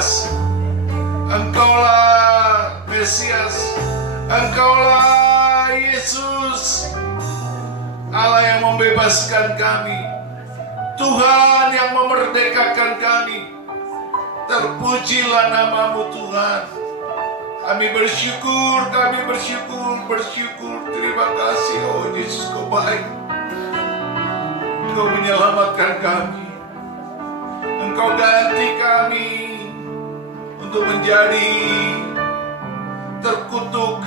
bebas. Engkaulah Mesias, Engkaulah Yesus, Allah yang membebaskan kami, Tuhan yang memerdekakan kami. Terpujilah namamu Tuhan. Kami bersyukur. Terima kasih, oh Yesus, Kau baik. Kau menyelamatkan kami. Engkau ganti kami untuk menjadi terkutuk,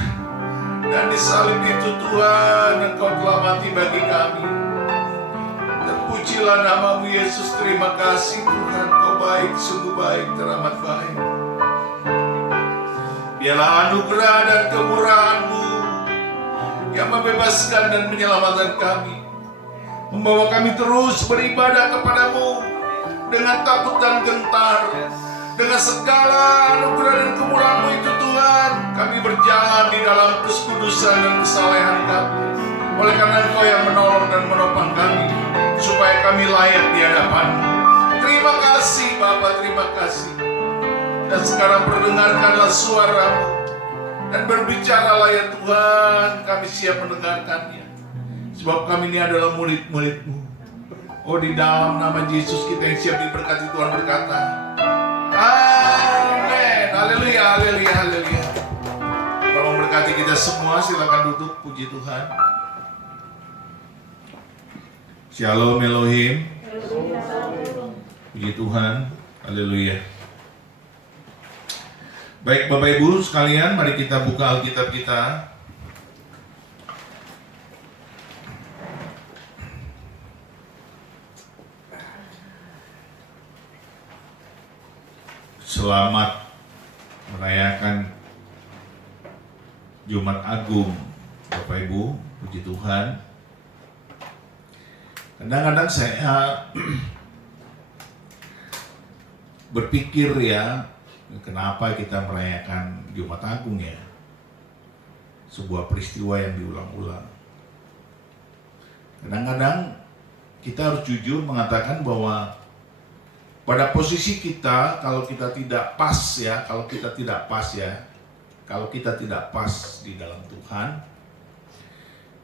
dan di salib itu Tuhan Engkau telah mati bagi kami. Terpujilah namamu Yesus. Terima kasih Tuhan, Kau baik, sungguh baik, teramat baik. Biarlah anugerah dan kemurahan-Mu yang membebaskan dan menyelamatkan kami, membawa kami terus beribadah kepadamu dengan takut dan gentar. Dengan segala anugerah dan kemurahan-Mu itu Tuhan, kami berjalan di dalam kekudusan dan kesalehan kami. Oleh karena Engkau yang menolong dan menopang kami, supaya kami layak di hadapan-Mu. Terima kasih Bapa, terima kasih. Dan sekarang perdengarkanlah suara-Mu, dan berbicaralah ya Tuhan, kami siap mendengarkannya. Sebab kami ini adalah murid-murid-Mu. Oh, di dalam nama Yesus kita yang siap diberkati, Tuhan berkata, amin. Haleluya, haleluya, haleluya. Tolong memberkati kita semua. Silakan duduk. Puji Tuhan. Shalom Elohim. Puji Tuhan. Haleluya. Baik Bapak Ibu sekalian, mari kita buka Alkitab kita. Selamat merayakan Jumat Agung, Bapak Ibu, puji Tuhan. Kadang-kadang saya berpikir ya, kenapa kita merayakan Jumat Agung ya? Sebuah peristiwa yang diulang-ulang. Kadang-kadang kita harus jujur mengatakan bahwa pada posisi kita, kalau kita tidak pas di dalam Tuhan,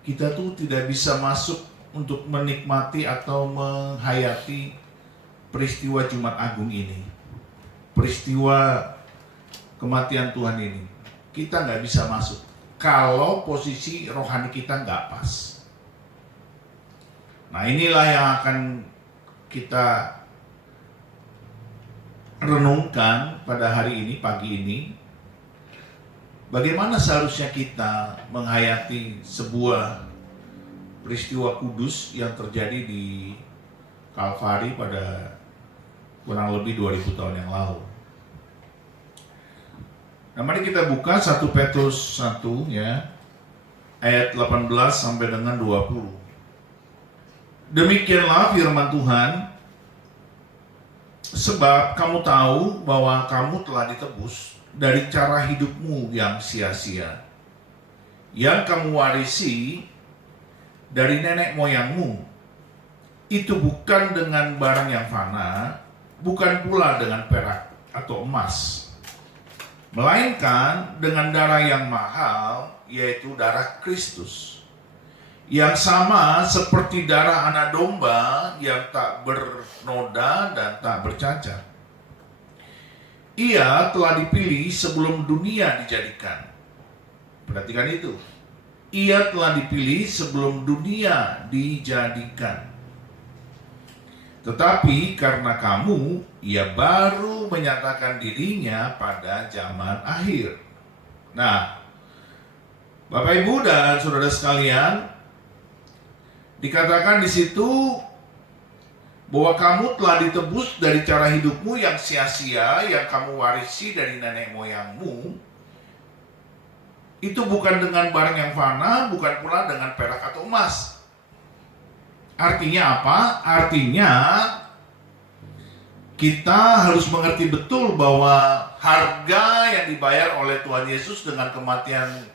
kita tuh tidak bisa masuk untuk menikmati atau menghayati peristiwa Jumat Agung ini, peristiwa kematian Tuhan ini. Kita nggak bisa masuk kalau posisi rohani kita nggak pas. Nah, inilah yang akan kita renungkan pada hari ini, pagi ini. Bagaimana seharusnya kita menghayati sebuah peristiwa kudus yang terjadi di Kalvari pada kurang lebih 2000 tahun yang lalu. Nah, mari kita buka 1 Petrus 1 ya, ayat 18 sampai dengan 20. Demikianlah firman Tuhan, sebab kamu tahu bahwa kamu telah ditebus dari cara hidupmu yang sia-sia, yang kamu warisi dari nenek moyangmu. Itu bukan dengan barang yang fana, bukan pula dengan perak atau emas, melainkan dengan darah yang mahal, yaitu darah Kristus, yang sama seperti darah anak domba yang tak bernoda dan tak bercacat. Ia telah dipilih sebelum dunia dijadikan. Perhatikan itu. Ia telah dipilih sebelum dunia dijadikan. Tetapi karena kamu, ia baru menyatakan dirinya pada zaman akhir. Nah, Bapak Ibu dan saudara sekalian, dikatakan di situ bahwa kamu telah ditebus dari cara hidupmu yang sia-sia, yang kamu warisi dari nenek moyangmu. Itu bukan dengan barang yang fana, bukan pula dengan perak atau emas. Artinya apa? Artinya kita harus mengerti betul bahwa harga yang dibayar oleh Tuhan Yesus dengan kematian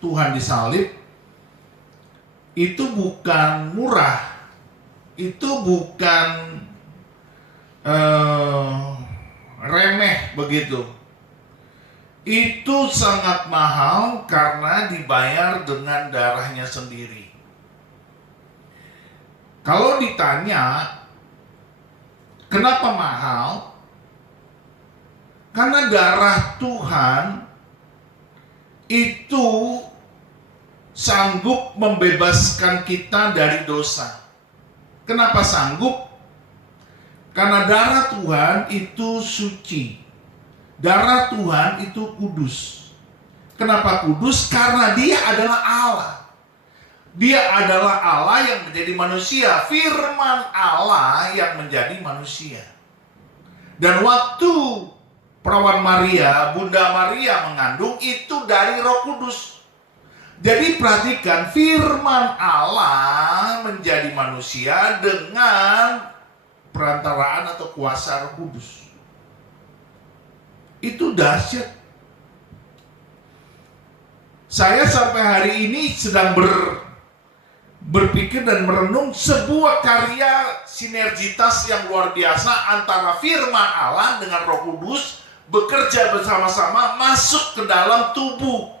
Tuhan di salib itu bukan murah, itu bukan remeh begitu. Itu sangat mahal karena dibayar dengan darahnya sendiri. Kalau ditanya kenapa mahal? Karena darah Tuhan itu sanggup membebaskan kita dari dosa. Kenapa sanggup? Karena darah Tuhan itu suci. Darah Tuhan itu kudus. Kenapa kudus? Karena dia adalah Allah. Dia adalah Allah yang menjadi manusia. Firman Allah yang menjadi manusia. Dan waktu perawan Maria, Bunda Maria mengandung, itu dari Roh Kudus. Jadi perhatikan, firman Allah menjadi manusia dengan perantaraan atau kuasa Roh Kudus. Itu dahsyat. Saya sampai hari ini sedang berpikir dan merenung sebuah karya sinergitas yang luar biasa antara firman Allah dengan Roh Kudus bekerja bersama-sama masuk ke dalam tubuh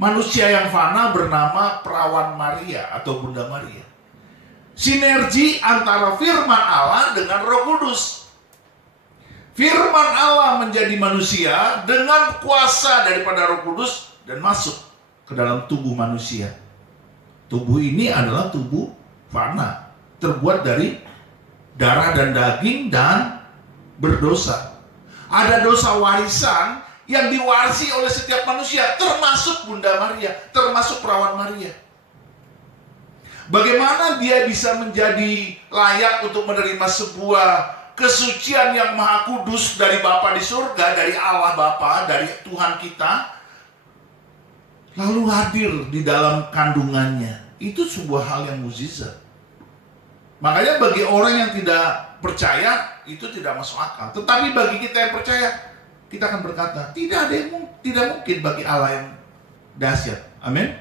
manusia yang fana bernama perawan Maria atau Bunda Maria. Sinergi antara firman Allah dengan Roh Kudus. Firman Allah menjadi manusia dengan kuasa daripada Roh Kudus dan masuk ke dalam tubuh manusia. Tubuh ini adalah tubuh fana, terbuat dari darah dan daging dan berdosa. Ada dosa warisan yang diwarisi oleh setiap manusia, termasuk Bunda Maria, termasuk perawan Maria. Bagaimana dia bisa menjadi layak untuk menerima sebuah kesucian yang maha kudus dari Bapa di surga, dari Allah Bapa, dari Tuhan kita, lalu hadir di dalam kandungannya. Itu sebuah hal yang mukjizat. Makanya bagi orang yang tidak percaya, itu tidak masuk akal. Tetapi bagi kita yang percaya, kita akan berkata, tidak mungkin bagi Allah yang dahsyat. Amin.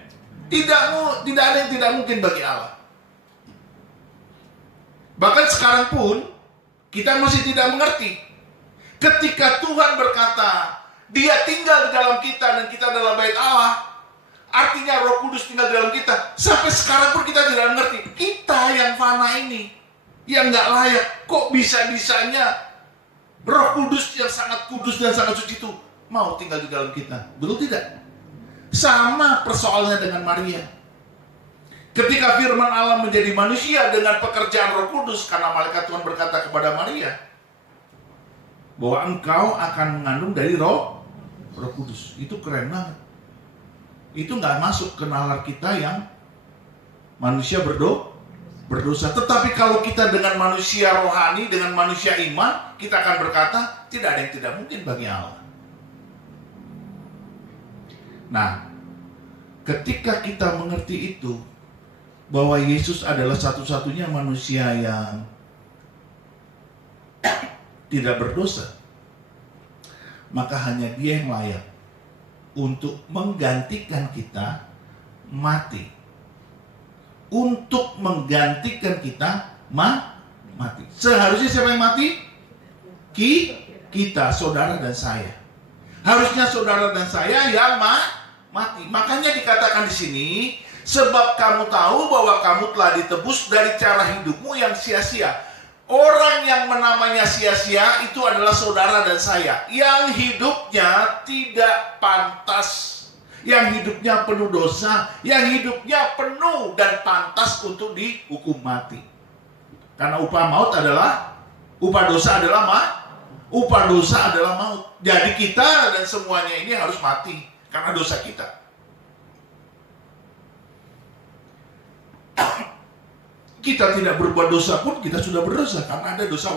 Tidak ada yang tidak mungkin bagi Allah. Bahkan sekarang pun kita masih tidak mengerti. Ketika Tuhan berkata, Dia tinggal di dalam kita dan kita adalah bait Allah, artinya Roh Kudus tinggal di dalam kita. Sampai sekarang pun kita tidak mengerti. Kita yang fana ini, yang nggak layak, kok bisa-bisanya Roh Kudus yang sangat kudus dan sangat suci itu mau tinggal di dalam kita. Betul tidak? Sama persoalannya dengan Maria. Ketika firman Allah menjadi manusia dengan pekerjaan Roh Kudus, karena malaikat Tuhan berkata kepada Maria bahwa engkau akan mengandung dari Roh Kudus. Itu keren banget. Itu nggak masuk ke nalar kita yang manusia berdosa. Tetapi kalau kita dengan manusia rohani, dengan manusia iman, kita akan berkata tidak ada yang tidak mungkin bagi Allah. Nah, ketika kita mengerti itu, bahwa Yesus adalah satu-satunya manusia yang tidak berdosa, maka hanya Dia yang layak untuk menggantikan kita mati. Untuk menggantikan kita mati. Seharusnya siapa yang mati? Kita, saudara dan saya. Harusnya saudara dan saya yang mati. Makanya dikatakan di sini, sebab kamu tahu bahwa kamu telah ditebus dari cara hidupmu yang sia-sia. Orang yang menamanya sia-sia itu adalah saudara dan saya, yang hidupnya tidak pantas, yang hidupnya penuh dosa, yang hidupnya penuh dan pantas untuk dihukum mati. Karena upah dosa adalah maut. Jadi kita dan semuanya ini harus mati karena dosa kita. Kita tidak berbuat dosa pun kita sudah berdosa karena ada dosa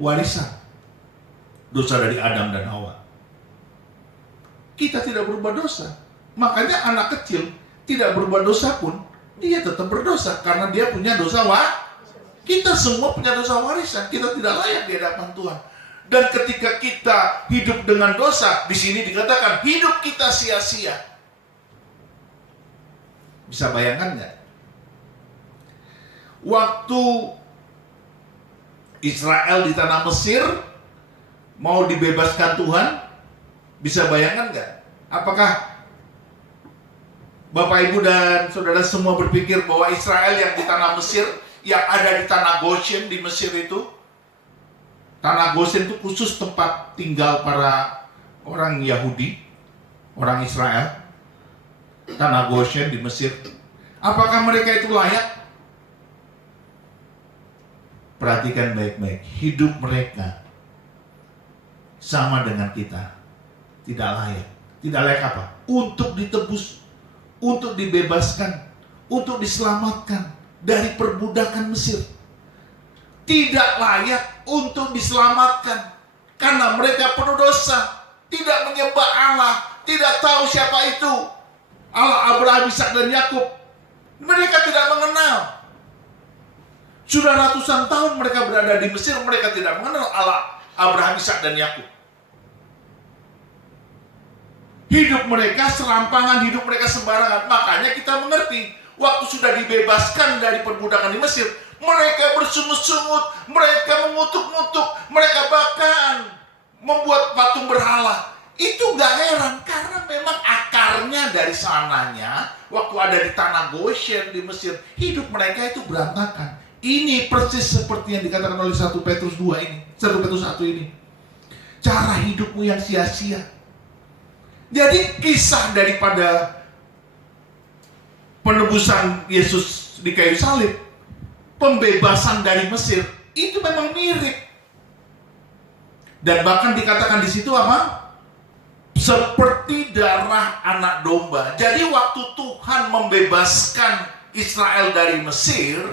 warisan. Dosa dari Adam dan Hawa. Kita tidak berbuat dosa. Makanya anak kecil tidak berbuat dosa pun dia tetap berdosa karena dia punya dosa Kita semua punya dosa warisan. Kita tidak layak di hadapan Tuhan. Dan ketika kita hidup dengan dosa, di sini dikatakan hidup kita sia-sia. Bisa bayangkan nggak? Waktu Israel di tanah Mesir, mau dibebaskan Tuhan? Bisa bayangkan nggak? Apakah Bapak, Ibu, dan Saudara semua berpikir bahwa Israel yang di tanah Mesir, yang ada di tanah Goshen di Mesir itu, tanah Goshen itu khusus tempat tinggal para orang Yahudi, orang Israel, tanah Goshen di Mesir. Apakah mereka itu layak? Perhatikan baik-baik, hidup mereka sama dengan kita, tidak layak. Tidak layak apa? Untuk ditebus, untuk dibebaskan, untuk diselamatkan dari perbudakan Mesir. Tidak layak untuk diselamatkan karena mereka penuh dosa, tidak menyembah Allah, tidak tahu siapa itu Allah Abraham, Ishak, dan Yakub. Mereka tidak mengenal. Sudah ratusan tahun mereka berada di Mesir, mereka tidak mengenal Allah Abraham, Ishak, dan Yakub. Hidup mereka serampangan, hidup mereka sembarangan. Makanya kita mengerti, waktu sudah dibebaskan dari perbudakan di Mesir, mereka bersungut-sungut, mereka mengutuk-ngutuk, mereka bahkan membuat patung berhala. Itu gak heran, karena memang akarnya dari sananya, waktu ada di tanah Goshen di Mesir, hidup mereka itu berantakan. Ini persis seperti yang dikatakan oleh 1 Petrus 2 ini, 1 Petrus 1 ini. Cara hidupmu yang sia-sia. Jadi kisah daripada penebusan Yesus di kayu salib, pembebasan dari Mesir, itu memang mirip. Dan bahkan dikatakan di situ apa? Seperti darah anak domba. Jadi waktu Tuhan membebaskan Israel dari Mesir,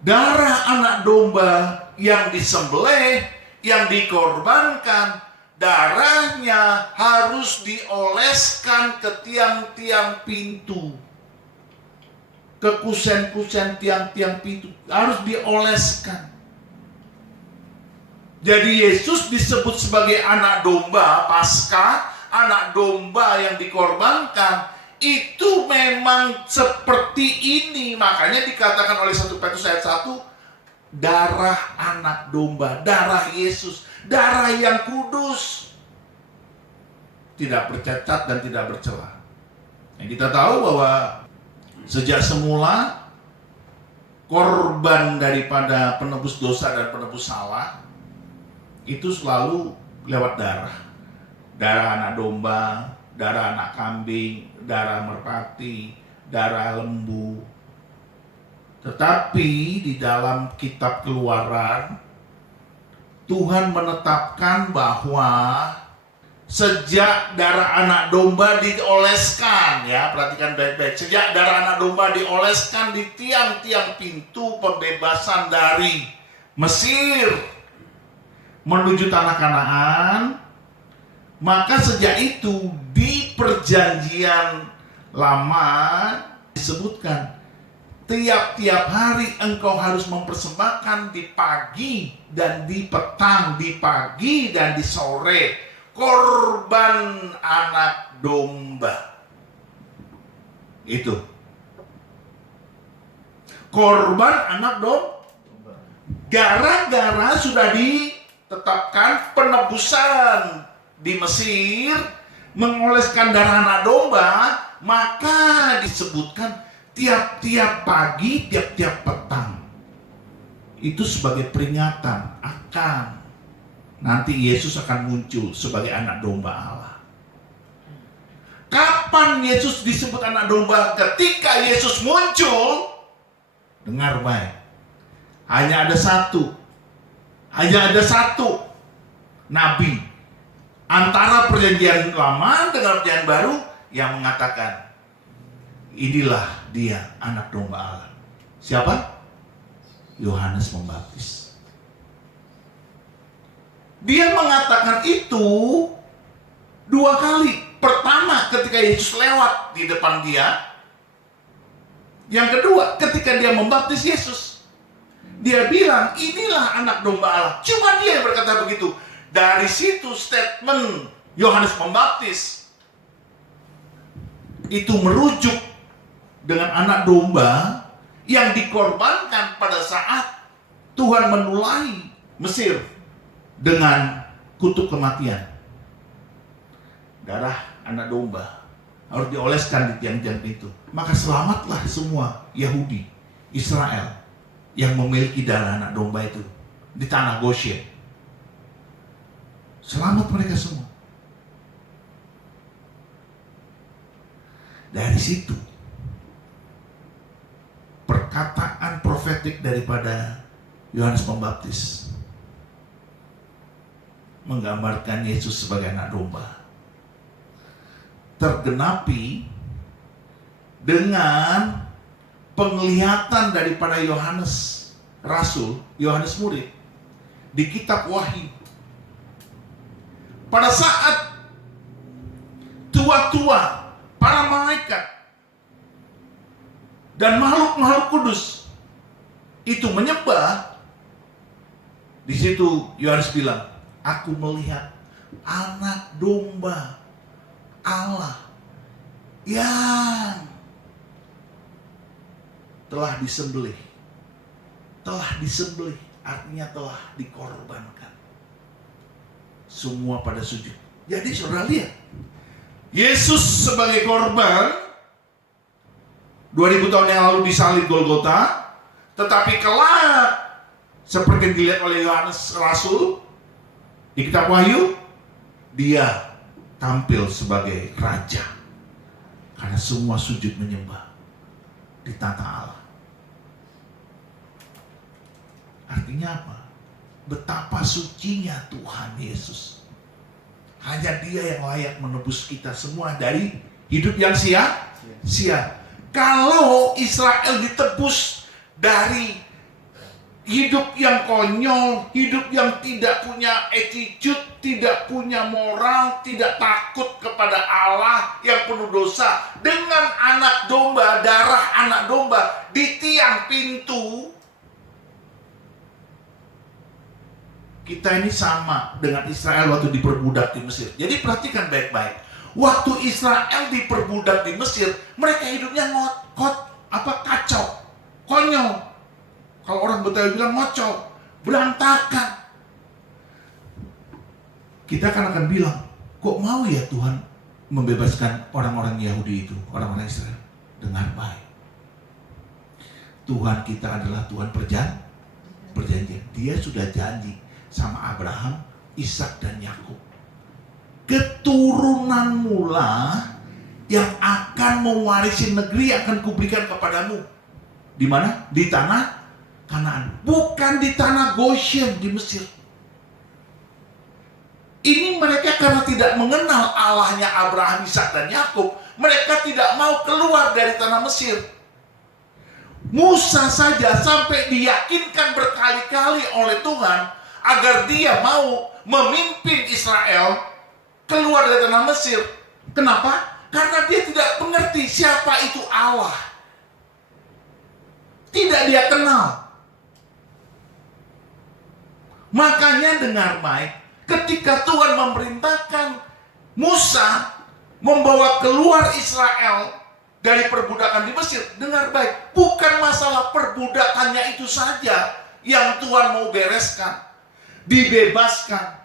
darah anak domba yang disembelih, yang dikorbankan, darahnya harus dioleskan ke tiang-tiang pintu, ke kusen-kusen tiang-tiang pintu, harus dioleskan. Jadi Yesus disebut sebagai anak domba Paskah, anak domba yang dikorbankan. Itu memang seperti ini. Makanya dikatakan oleh 1 Petrus ayat 1, darah anak domba, darah Yesus, darah yang kudus, tidak bercacat dan tidak bercela. Yang kita tahu bahwa sejak semula korban daripada penebus dosa dan penebus salah itu selalu lewat darah. Darah anak domba, darah anak kambing, darah merpati, darah lembu. Tetapi di dalam kitab Keluaran, Tuhan menetapkan bahwa sejak darah anak domba dioleskan, ya perhatikan baik-baik, sejak darah anak domba dioleskan di tiang-tiang pintu pembebasan dari Mesir menuju tanah Kanaan, maka sejak itu di perjanjian lama disebutkan tiap-tiap hari engkau harus mempersembahkan di pagi dan di petang, di pagi dan di sore, korban anak domba. Itu korban anak domba. Gara-gara sudah ditetapkan penebusan di Mesir, mengoleskan darah anak domba, maka disebutkan tiap-tiap pagi, tiap-tiap petang. Itu sebagai peringatan akan nanti Yesus akan muncul sebagai anak domba Allah. Kapan Yesus disebut anak domba? Ketika Yesus muncul, dengar baik, hanya ada satu nabi antara perjanjian lama dengan perjanjian baru yang mengatakan, inilah dia anak domba Allah. Siapa? Yohanes Pembaptis. Dia mengatakan itu 2 kali. Pertama ketika Yesus lewat di depan dia. Yang kedua ketika dia membaptis Yesus. Dia bilang inilah anak domba Allah. Cuma dia yang berkata begitu. Dari situ statement Yohanes Pembaptis itu merujuk dengan anak domba yang dikorbankan pada saat Tuhan menulai Mesir dengan kutuk kematian. Darah anak domba harus dioleskan di tiang-tiang itu. Maka selamatlah semua Yahudi, Israel yang memiliki darah anak domba itu di tanah Goshen. Selamat mereka semua. Dari situ perkataan profetik daripada Yohanes Pembaptis menggambarkan Yesus sebagai anak domba tergenapi dengan penglihatan daripada Yohanes Rasul, Yohanes murid di kitab Wahyu. Pada saat tua-tua para malaikat dan makhluk-makhluk kudus itu menyembah, di situ Yohanes bilang, aku melihat anak domba Allah yang telah disembelih. Telah disembelih artinya telah dikorbankan. Semua pada sujud. Jadi saudara lihat, Yesus sebagai korban 2000 tahun yang lalu disalib Golgota, tetapi kelak seperti dilihat oleh Yohanes Rasul di kitab Wahyu, dia tampil sebagai raja karena semua sujud menyembah di tata Allah. Artinya apa? Betapa sucinya Tuhan Yesus. Hanya Dia yang layak menebus kita semua dari hidup yang sia-sia. Kalau Israel ditebus dari hidup yang konyol, hidup yang tidak punya attitude, tidak punya moral, tidak takut kepada Allah, yang penuh dosa, dengan anak domba, darah anak domba di tiang pintu, kita ini sama dengan Israel waktu diperbudak di Mesir. Jadi perhatikan baik-baik. Waktu Israel diperbudak di Mesir, mereka hidupnya kacau, konyol. Kalau orang Betawi bilang ngocok, berantakan. Kita akan bilang, kok mau ya Tuhan membebaskan orang-orang Yahudi itu, orang-orang Israel? Dengar baik. Tuhan kita adalah Tuhan perjanjian. Dia sudah janji sama Abraham, Ishak dan Yakub. Keturunanmu lah yang akan mewarisi negeri yang akan kuberikan kepadamu. Di mana? Di tanah Kanaan, bukan di tanah Goshen di Mesir. Ini mereka karena tidak mengenal Allahnya Abraham, Ishak dan Yakub, mereka tidak mau keluar dari tanah Mesir. Musa saja sampai diyakinkan berkali-kali oleh Tuhan agar dia mau memimpin Israel keluar dari tanah Mesir. Kenapa? Karena dia tidak mengerti siapa itu Allah. Tidak dia kenal. Makanya dengar baik, ketika Tuhan memerintahkan Musa membawa keluar Israel dari perbudakan di Mesir, dengar baik, bukan masalah perbudakannya itu saja yang Tuhan mau bereskan, dibebaskan.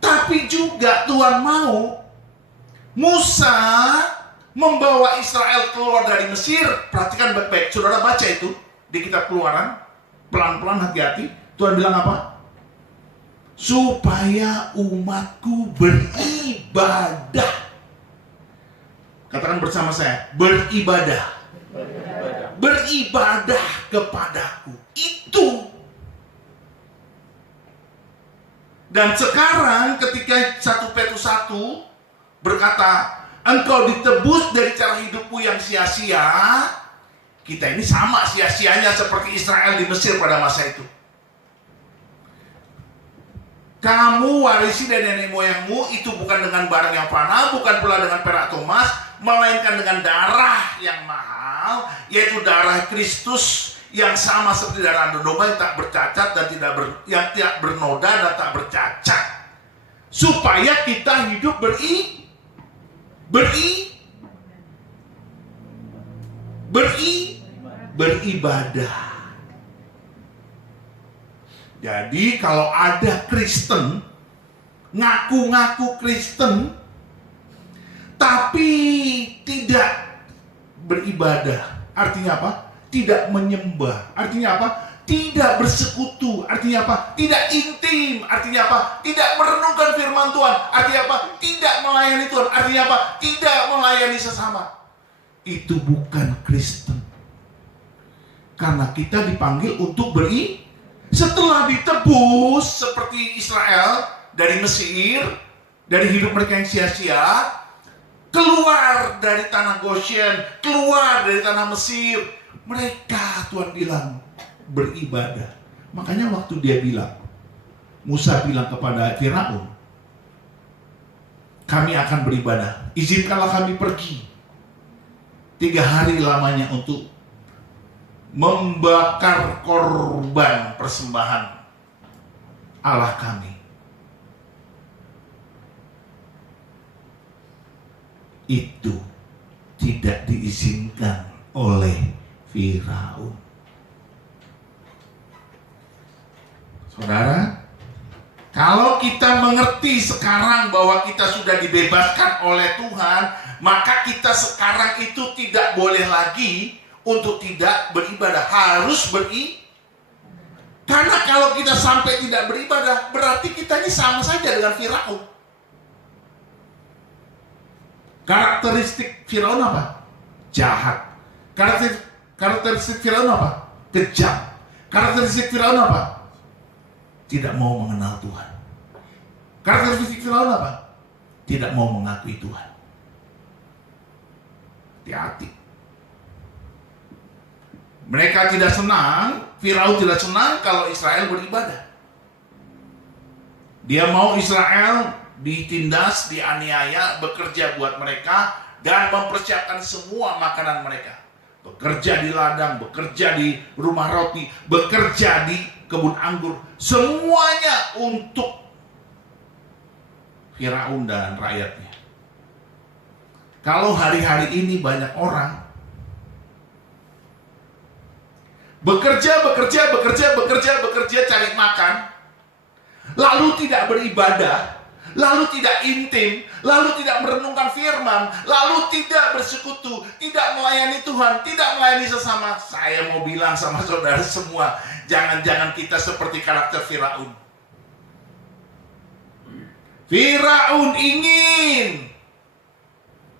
Tapi juga Tuhan mau Musa membawa Israel keluar dari Mesir. Perhatikan baik-baik, saudara baca itu di kitab Keluaran, pelan-pelan, hati-hati. Tuhan bilang apa? Supaya umatku beribadah. Katakan bersama saya, beribadah. Beribadah kepadaku. Itu. Dan sekarang ketika 1 Petrus 1 berkata, engkau ditebus dari cara hidupmu yang sia-sia. Kita ini sama sia-sianya seperti Israel di Mesir pada masa itu. Kamu warisi dari nenek moyangmu itu bukan dengan barang yang fana, bukan pula dengan perak atau emas, melainkan dengan darah yang mahal, yaitu darah Kristus yang sama seperti darah domba yang tak bercacat dan yang tidak bernoda dan tak bercacat, supaya kita hidup beribadah. Jadi kalau ada Kristen, ngaku-ngaku Kristen, tapi tidak beribadah, artinya apa? Tidak menyembah, artinya apa? Tidak bersekutu, artinya apa? Tidak intim, artinya apa? Tidak merenungkan firman Tuhan, artinya apa? Tidak melayani Tuhan, artinya apa? Tidak melayani sesama. Itu bukan Kristen. Karena kita dipanggil untuk setelah ditebus seperti Israel dari Mesir, dari hidup mereka yang sia-sia, keluar dari tanah Goshen, keluar dari tanah Mesir, mereka Tuhan bilang beribadah. Makanya waktu dia bilang, Musa bilang kepada Firaun, kami akan beribadah, izinkanlah kami pergi 3 hari lamanya untuk membakar korban persembahan Allah kami. Itu tidak diizinkan oleh Firaun. Saudara, kalau kita mengerti sekarang bahwa kita sudah dibebaskan oleh Tuhan, maka kita sekarang itu tidak boleh lagi untuk tidak beribadah, harus karena kalau kita sampai tidak beribadah, berarti kita ini sama saja dengan Firaun. Karakteristik Firaun apa? Jahat. Karakteristik Firaun apa? Kejam. Karakteristik Firaun apa? Tidak mau mengenal Tuhan. Karakteristik Firaun apa? Tidak mau mengakui Tuhan. Hati-hati. Mereka tidak senang, Firaun tidak senang kalau Israel beribadah. Dia mau Israel ditindas, dianiaya, bekerja buat mereka, dan mempersiapkan semua makanan mereka. Bekerja di ladang, bekerja di rumah roti, bekerja di kebun anggur. Semuanya untuk Firaun dan rakyatnya. Kalau hari-hari ini banyak orang bekerja cari makan, lalu tidak beribadah, lalu tidak intim, lalu tidak merenungkan firman, lalu tidak bersekutu, tidak melayani Tuhan, tidak melayani sesama. Saya mau bilang sama saudara semua, jangan-jangan kita seperti karakter Firaun. Firaun ingin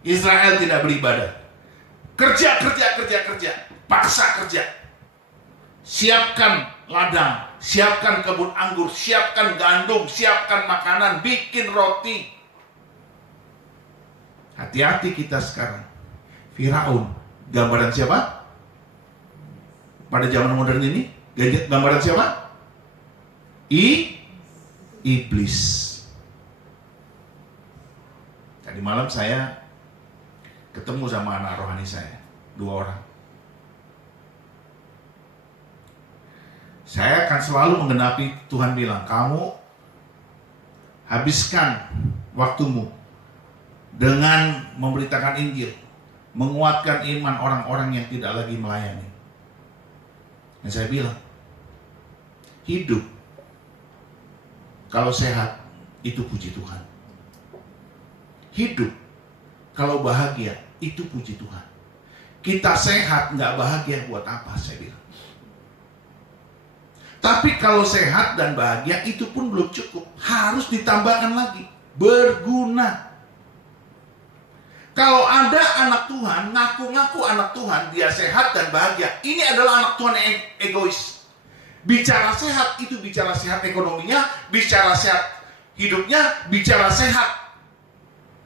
Israel tidak beribadah. Kerja, paksa kerja. Siapkan ladang, siapkan kebun anggur, siapkan gandum, siapkan makanan, bikin roti. Hati-hati kita sekarang. Firaun, gambaran siapa? Pada zaman modern ini, gambaran siapa? Iblis. Tadi malam saya ketemu sama anak rohani saya, 2 orang. Saya akan selalu menggenapi, Tuhan bilang, kamu habiskan waktumu dengan memberitakan Injil, menguatkan iman orang-orang yang tidak lagi melayani. Dan saya bilang, hidup kalau sehat itu puji Tuhan. Hidup kalau bahagia itu puji Tuhan. Kita sehat nggak bahagia buat apa, saya bilang. Tapi kalau sehat dan bahagia itu pun belum cukup, harus ditambahkan lagi, berguna. Kalau ada anak Tuhan, ngaku-ngaku anak Tuhan, dia sehat dan bahagia, ini adalah anak Tuhan yang egois. Bicara sehat itu bicara sehat ekonominya, bicara sehat hidupnya, bicara sehat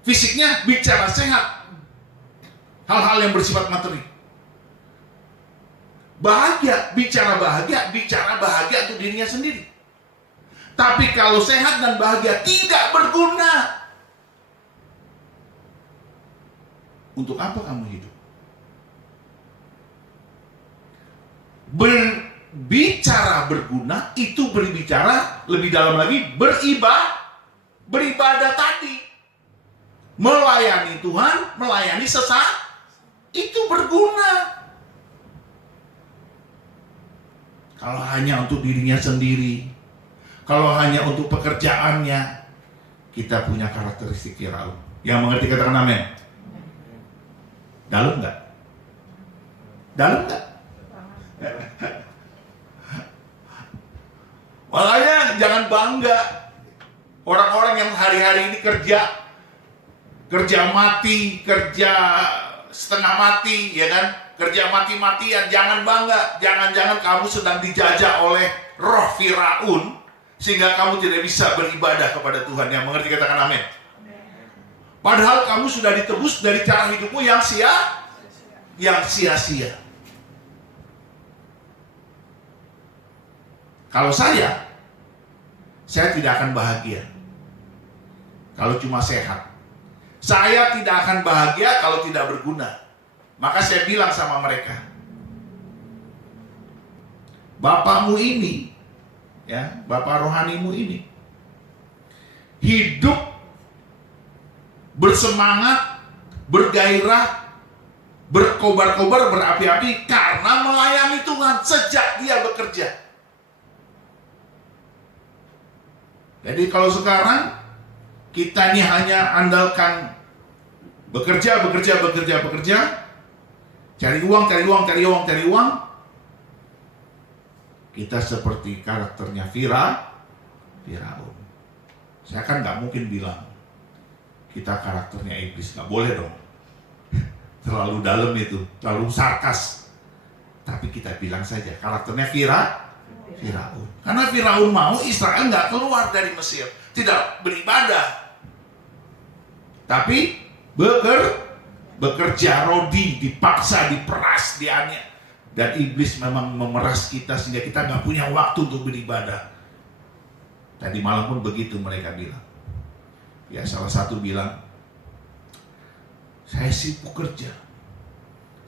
fisiknya, bicara sehat hal-hal yang bersifat materi. Bahagia untuk dirinya sendiri. Tapi kalau sehat dan bahagia tidak berguna, untuk apa kamu hidup? Berbicara berguna itu berbicara lebih dalam lagi, beribadah tadi. Melayani Tuhan, melayani sesama, itu berguna. Kalau hanya untuk dirinya sendiri, Kalau hanya untuk pekerjaannya, kita punya karakteristik Firaun. Yang mengerti katakan amin. Dalam nggak? Dalam nggak? Makanya jangan bangga. Orang-orang yang hari-hari ini kerja mati, kerja setengah mati, ya kan? Kerja mati-matian, jangan bangga. Jangan-jangan kamu sedang dijajah oleh roh Firaun, sehingga kamu tidak bisa beribadah kepada Tuhan. Yang mengerti katakan amin. Padahal kamu sudah ditebus dari cara hidupmu yang sia-sia. Kalau saya tidak akan bahagia kalau cuma sehat. Saya tidak akan bahagia kalau tidak berguna. Maka saya bilang sama mereka, bapakmu ini, ya, bapak rohanimu ini, hidup bersemangat, bergairah, berkobar-kobar, berapi-api karena melayani Tuhan sejak dia bekerja. Jadi kalau sekarang kita ini hanya andalkan bekerja, cari uang, kita seperti karakternya Firaun. Saya kan nggak mungkin bilang kita karakternya iblis, nggak boleh dong. Terlalu dalam itu, terlalu sarkas. Tapi kita bilang saja karakternya Firaun. Karena Firaun mau Israel nggak keluar dari Mesir, tidak beribadah, tapi bekerja, rodi, dipaksa, diperas, dianiaya. Dan iblis memang memeras kita sehingga kita nggak punya waktu untuk beribadah. Tadi malam pun begitu mereka bilang. Ya, salah satu bilang, saya sibuk kerja.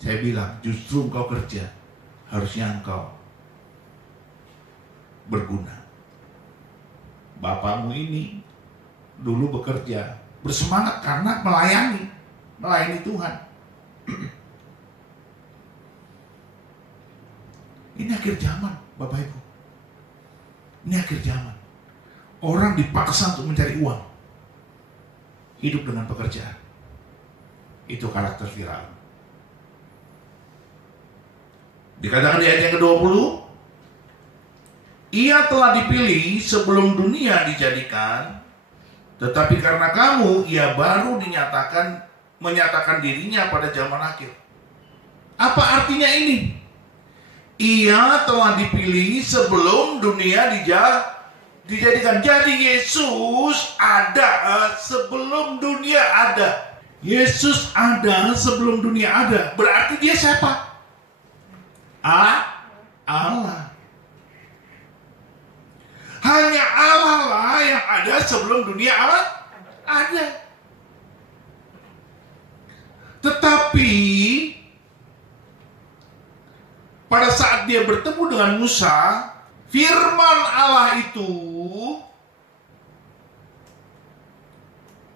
Saya bilang, justru engkau kerja, harusnya engkau berguna. Bapakmu ini dulu bekerja, bersemangat karena melayani Tuhan. Ini akhir zaman, Bapak Ibu. Ini akhir zaman. Orang dipaksa untuk mencari uang, hidup dengan pekerjaan. Itu karakter Firaun. Dikatakan di ayat yang ke-20, ia telah dipilih sebelum dunia dijadikan, tetapi karena kamu, ia baru menyatakan dirinya pada zaman akhir. Apa artinya ini? Ia telah dipilih sebelum dunia dijadikan. Jadi Yesus ada sebelum dunia ada. Yesus ada sebelum dunia ada. Berarti dia siapa? Allah. Hanya Allah lah yang ada sebelum dunia ada. Tetapi pada saat dia bertemu dengan Musa, firman Allah itu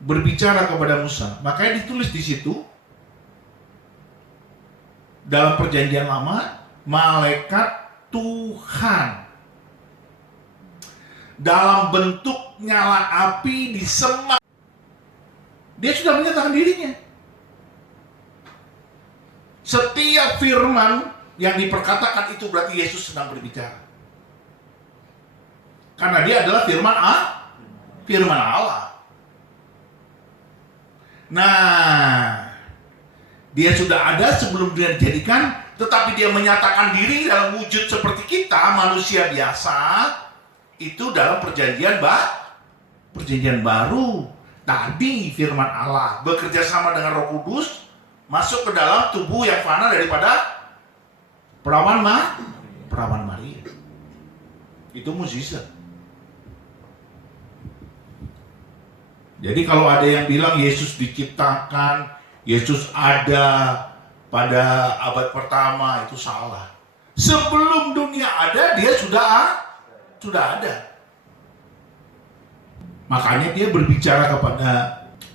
berbicara kepada Musa. Makanya ditulis di situ dalam perjanjian lama, malaikat Tuhan dalam bentuk nyala api di semak. Dia sudah menyatakan dirinya. Setiap firman yang diperkatakan itu berarti Yesus sedang berbicara. Karena dia adalah firman Allah. Nah, dia sudah ada sebelum dia dijadikan, tetapi dia menyatakan diri dalam wujud seperti kita, manusia biasa, itu dalam perjanjian baru. Tadi firman Allah bekerja sama dengan Roh Kudus masuk ke dalam tubuh yang fana daripada perawan Maria. Itu mukjizat. Jadi kalau ada yang bilang Yesus diciptakan, Yesus ada pada abad pertama, itu salah. Sebelum dunia ada, dia sudah ada. Makanya dia berbicara kepada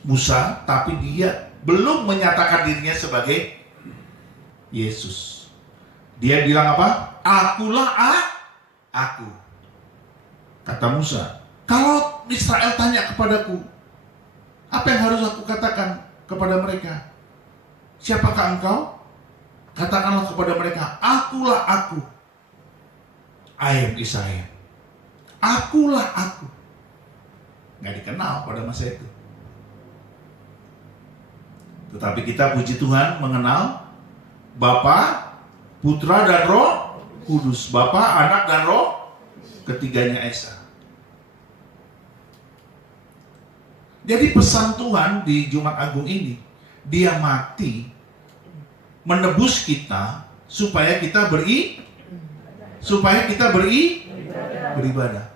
Musa, tapi dia belum menyatakan dirinya sebagai Yesus. Dia bilang apa? Akulah aku. Kata Musa, kalau Israel tanya kepadaku, apa yang harus aku katakan kepada mereka? Siapakah engkau? Katakanlah kepada mereka, akulah aku. I am Israel. Akulah aku. Nggak dikenal pada masa itu. Tetapi kita puji Tuhan mengenal Bapa, Putra dan Roh Kudus. Bapa, Anak dan Roh ketiganya Esa. Jadi pesan Tuhan di Jumat Agung ini, Dia mati menebus kita supaya kita beribadah.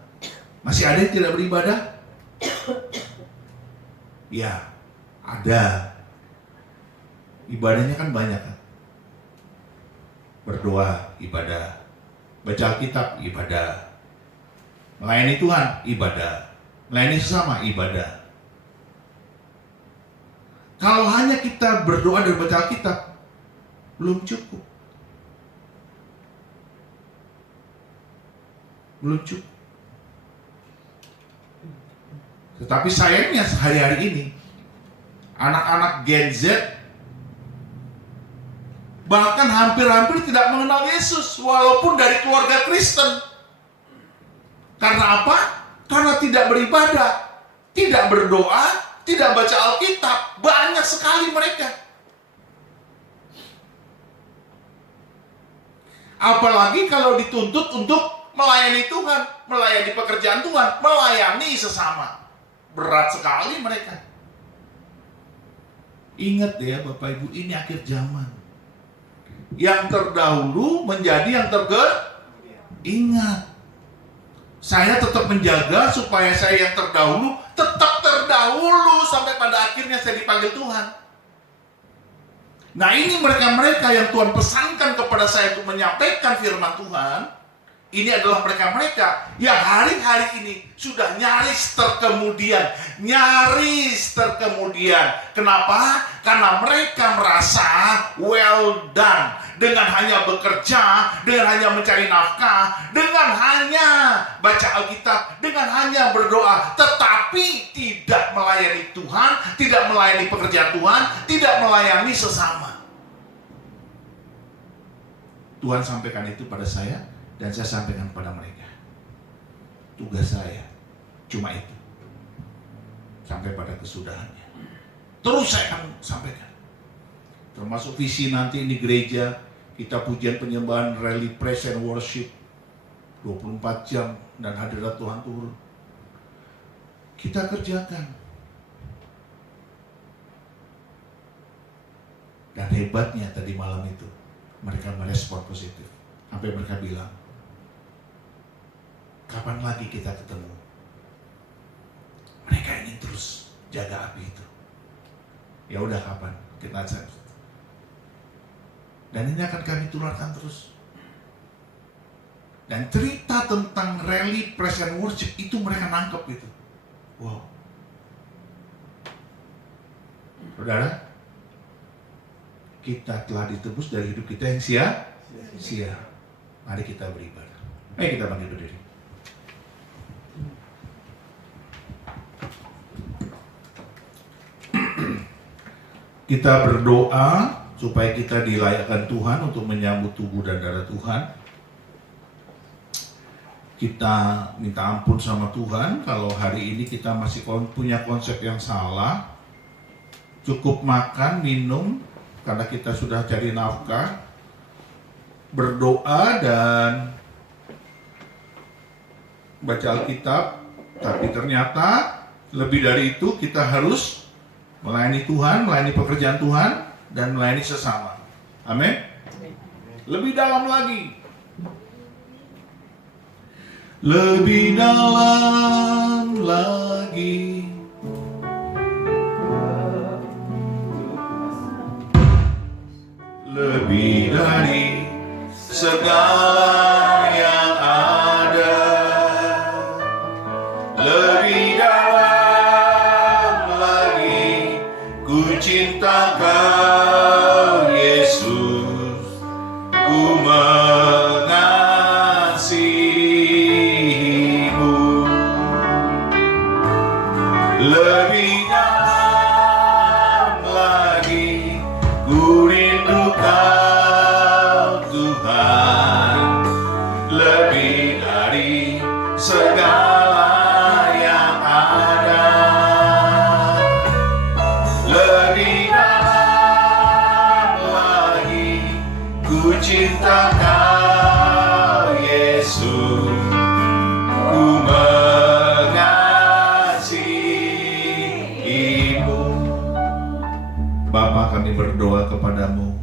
Masih ada yang tidak beribadah? Ya, ada. Ibadahnya kan banyak kan? Berdoa, ibadah. Baca Alkitab, ibadah. Melayani Tuhan, ibadah. Melayani sesama, ibadah. Kalau hanya kita berdoa dan baca Alkitab, belum cukup. Belum cukup. Tetapi sayangnya hari-hari ini, anak-anak Gen Z bahkan hampir-hampir tidak mengenal Yesus, walaupun dari keluarga Kristen. Karena apa? Karena tidak beribadah, tidak berdoa, tidak baca Alkitab. Banyak sekali mereka. Apalagi kalau dituntut untuk melayani Tuhan, melayani pekerjaan Tuhan, melayani sesama. Berat sekali mereka. Ingat ya Bapak Ibu, ini akhir zaman. Yang terdahulu menjadi yang ingat. Saya tetap menjaga supaya saya yang terdahulu tetap terdahulu sampai pada akhirnya saya dipanggil Tuhan. Nah, ini mereka-mereka yang Tuhan pesankan kepada saya untuk menyampaikan firman Tuhan. Ini adalah mereka-mereka yang hari-hari ini sudah nyaris terkemudian. Kenapa? Karena mereka merasa well done. Dengan hanya bekerja, dengan hanya mencari nafkah, dengan hanya baca Alkitab, dengan hanya berdoa, tetapi tidak melayani Tuhan, tidak melayani pekerjaan Tuhan, tidak melayani sesama. Tuhan sampaikan itu pada saya, dan saya sampaikan kepada mereka. Tugas saya cuma itu, sampai pada kesudahannya. Terus saya akan sampaikan. Termasuk visi nanti ini gereja, kita pujian penyembahan, rally, praise and worship 24 jam dan hadirat Tuhan turun. Kita kerjakan. Dan hebatnya tadi malam itu, mereka merespon positif. Sampai mereka bilang, kapan lagi kita ketemu? Mereka ingin terus jaga api itu. Ya udah, kapan? Kita accept. Dan ini akan kami tularkan terus. Dan cerita tentang rally, praise and worship itu mereka nangkep gitu. Wow. Saudara, kita telah ditebus dari hidup kita yang sia-sia. Mari kita beribadah. Ayo kita bangkit berdiri. Kita berdoa supaya kita dilayakkan Tuhan untuk menyambut tubuh dan darah Tuhan. Kita minta ampun sama Tuhan kalau hari ini kita masih punya konsep yang salah. Cukup makan, minum, karena kita sudah cari nafkah, berdoa dan baca Alkitab, tapi ternyata lebih dari itu kita harus melayani Tuhan, melayani pekerjaan Tuhan, dan melayani sesama. Amin. Lebih dalam lagi. Lebih dalam lagi. Lebih dari segala yang ada. Lebih dalam lagi. Ku cinta Kau Yesus, ku mengasihimu. Ku cinta Kau Yesus, ku mengasihi-Mu. Bapa, kami berdoa kepadamu,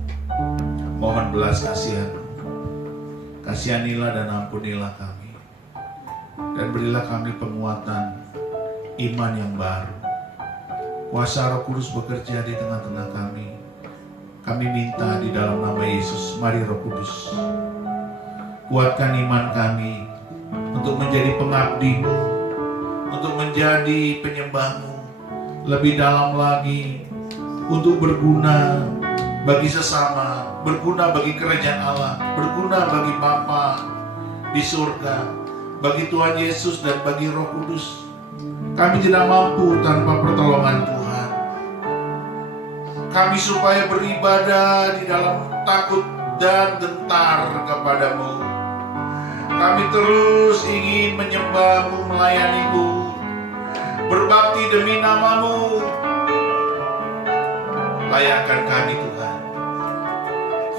mohon belas kasihan. Kasihanilah dan ampunilah kami, dan berilah kami penguatan iman yang baru. Kuasa Roh Kudus bekerja di tengah-tengah kami. Kami minta di dalam nama Yesus, mari Roh Kudus, kuatkan iman kami untuk menjadi pengabdi-Mu, untuk menjadi penyembah-Mu lebih dalam lagi, untuk berguna bagi sesama, berguna bagi kerajaan Allah, berguna bagi Bapa di surga, bagi Tuhan Yesus dan bagi Roh Kudus. Kami tidak mampu tanpa pertolongan Tuhan. Kami supaya beribadah di dalam takut dan gentar kepadamu. Kami terus ingin menyembah-Mu, melayani-Mu, berbakti demi nama-Mu. Layakkan kami Tuhan.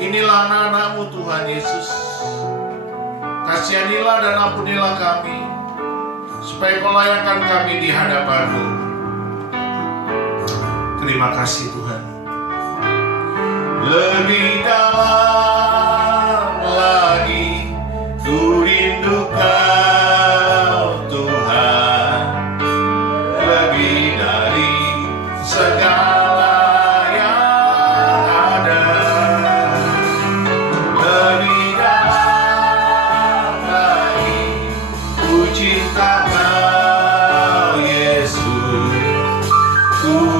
Inilah anak-anak-Mu Tuhan Yesus. Kasihanilah dan ampunilah kami, supaya Kau layakkan kami di hadapan-Mu. Terima kasih Tuhan. Lebih dalam lagi ku rindu Kau Tuhan, lebih dari segala yang ada. Lebih dalam lagi ku cinta Kau Yesus, ku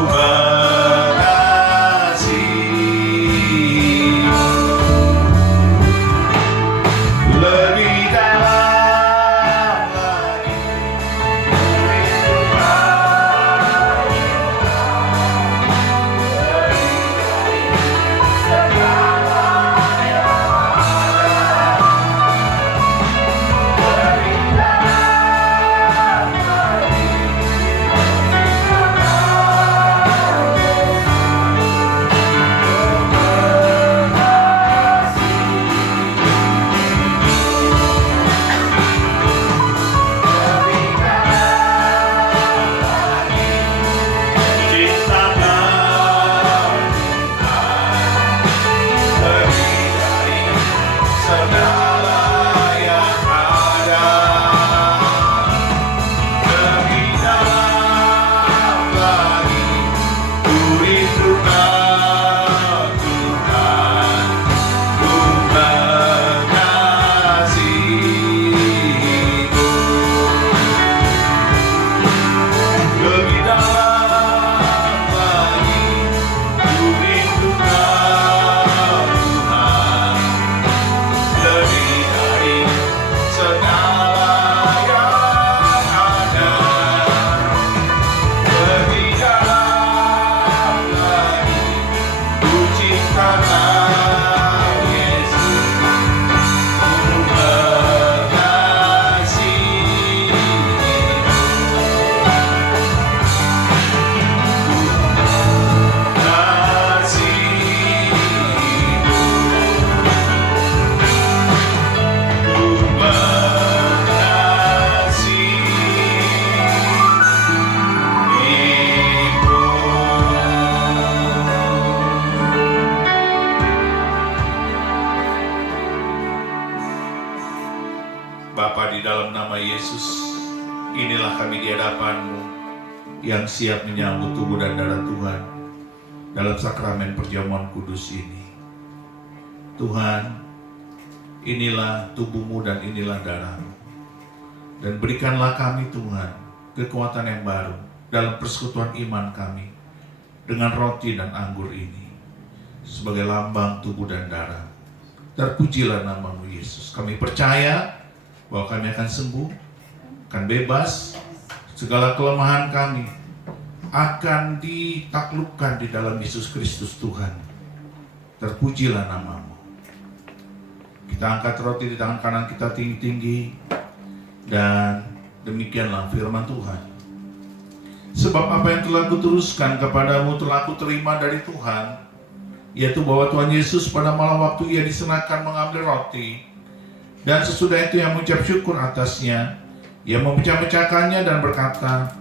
Bapa, di dalam nama Yesus, inilah kami di hadapan-Mu yang siap menyambut tubuh dan darah Tuhan dalam sakramen perjamuan kudus ini. Tuhan, inilah tubuh-Mu dan inilah darah-Mu. Dan berikanlah kami Tuhan kekuatan yang baru dalam persekutuan iman kami dengan roti dan anggur ini sebagai lambang tubuh dan darah. Terpujilah nama-Mu Yesus. Kami percaya bahwa kami akan sembuh, akan bebas, segala kelemahan kami akan ditaklukkan di dalam Yesus Kristus Tuhan. Terpujilah nama-Mu. Kita angkat roti di tangan kanan kita tinggi-tinggi, dan demikianlah firman Tuhan. Sebab apa yang telah Kuteruskan kepadamu telah Kuterima dari Tuhan, yaitu bahwa Tuhan Yesus pada malam waktu ia diserahkan mengambil roti, dan sesudah itu ia mengucap syukur atasnya, ia memecah-mecahkannya dan berkata,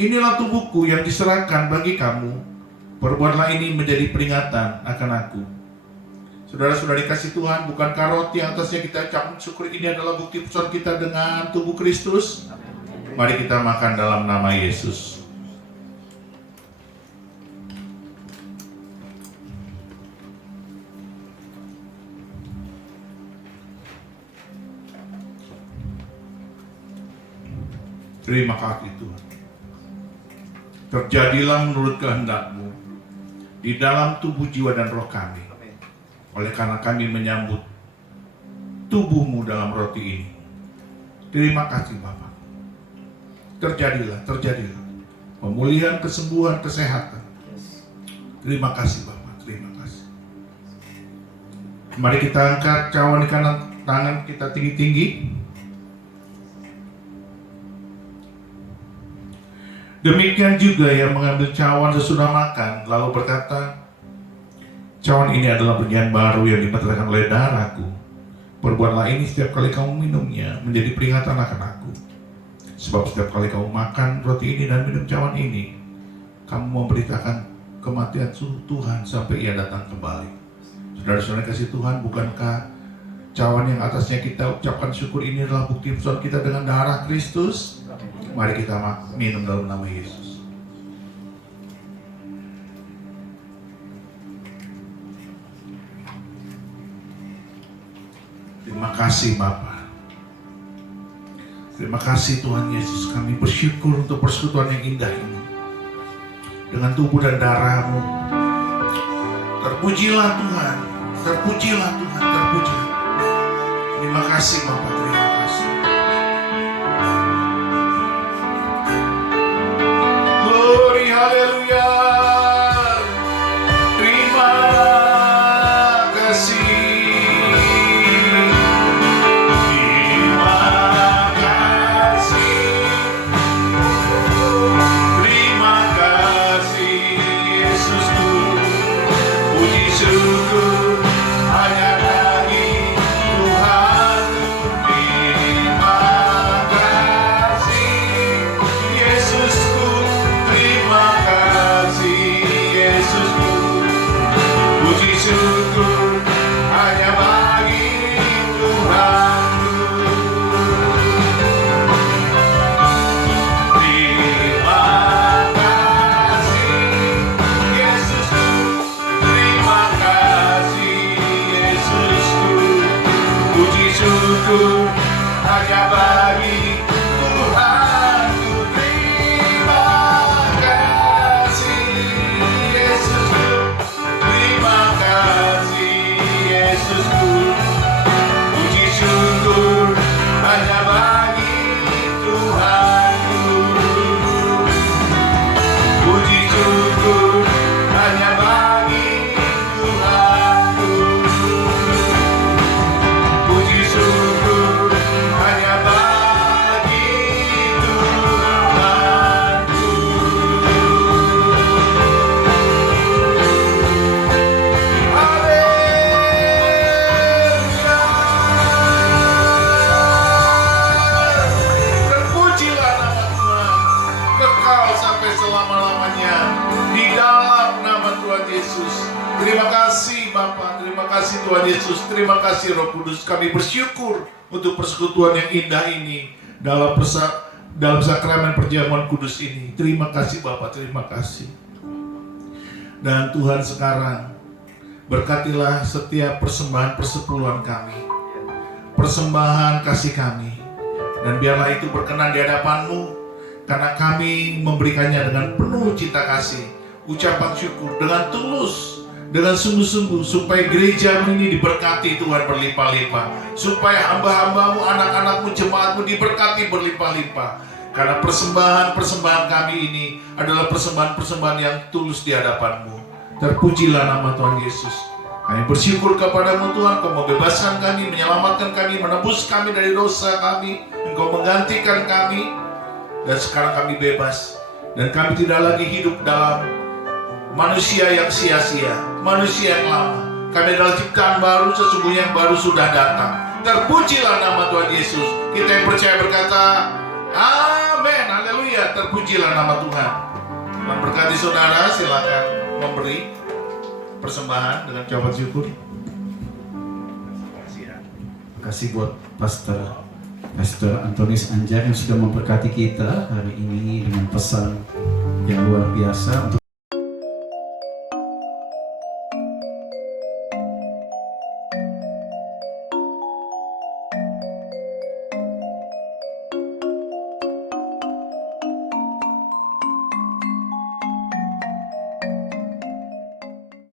"Inilah tubuhku yang diserahkan bagi kamu, perbuatlah ini menjadi peringatan akan aku." Saudara-saudari kasih Tuhan, bukankah roti yang atasnya kita ucap syukur ini adalah bukti persekutuan kita dengan tubuh Kristus? Mari kita makan dalam nama Yesus. Terima kasih Tuhan. Terjadilah menurut kehendak-Mu di dalam tubuh, jiwa, dan roh kami. Oleh karena kami menyambut tubuh-Mu dalam roti ini. Terima kasih Bapa. Terjadilah pemulihan, kesembuhan, kesehatan. Terima kasih Bapa, terima kasih. Mari kita angkat cawan di kanan tangan kita tinggi-tinggi. Demikian juga yang mengambil cawan sesudah makan, lalu berkata, "Cawan ini adalah perjanjian baru yang dimeteraikan oleh darahku. Perbuatlah ini setiap kali kamu minumnya, menjadi peringatan akan aku. Sebab setiap kali kamu makan roti ini dan minum cawan ini, kamu memberitakan kematian Tuhan sampai ia datang kembali." Saudara-saudara kasih Tuhan, bukankah cawan yang atasnya kita ucapkan syukur ini adalah bukti persekutuan kita dengan darah Kristus? Mari kita minum dalam nama Yesus. Terima kasih Bapa. Terima kasih Tuhan Yesus, kami bersyukur untuk persekutuan yang indah ini. Dengan tubuh dan darah-Mu. Terpujilah Tuhan, terpujilah Tuhan, terpujilah. Terima kasih Bapa, terima kasih. Glory, haleluya. Terima kasih. Tuhan Yesus, terima kasih Roh Kudus. Kami bersyukur untuk persekutuan yang indah ini dalam sakramen perjamuan kudus ini. Terima kasih Bapa, terima kasih. Dan Tuhan sekarang berkatilah setiap persembahan persepuluhan kami, persembahan kasih kami, dan biarlah itu berkenan di hadapan-Mu, karena kami memberikannya dengan penuh cinta kasih, ucapan syukur, dengan tulus, dengan sungguh-sungguh, supaya gereja ini diberkati Tuhan berlimpah-limpah, supaya hamba-hamba-Mu, anak-anak-Mu, jemaat-Mu diberkati berlimpah-limpah. Karena persembahan-persembahan kami ini adalah persembahan-persembahan yang tulus di hadapan-Mu. Terpujilah nama Tuhan Yesus. Kami bersyukur kepada-Mu Tuhan, Kau membebaskan kami, menyelamatkan kami, menebus kami dari dosa kami, Engkau menggantikan kami, dan sekarang kami bebas. Dan kami tidak lagi hidup dalam manusia yang sia-sia, manusia yang lama. Kami adalah ciptaan baru, sesungguhnya yang baru sudah datang. Terpujilah nama Tuhan Yesus. Kita yang percaya berkata, amin, haleluya. Terpujilah nama Tuhan. Tuhan berkati saudara, silakan memberi persembahan dengan ucapan syukur. Terima kasih buat Pastor Antonius Anjar yang sudah memberkati kita hari ini dengan pesan yang luar biasa untuk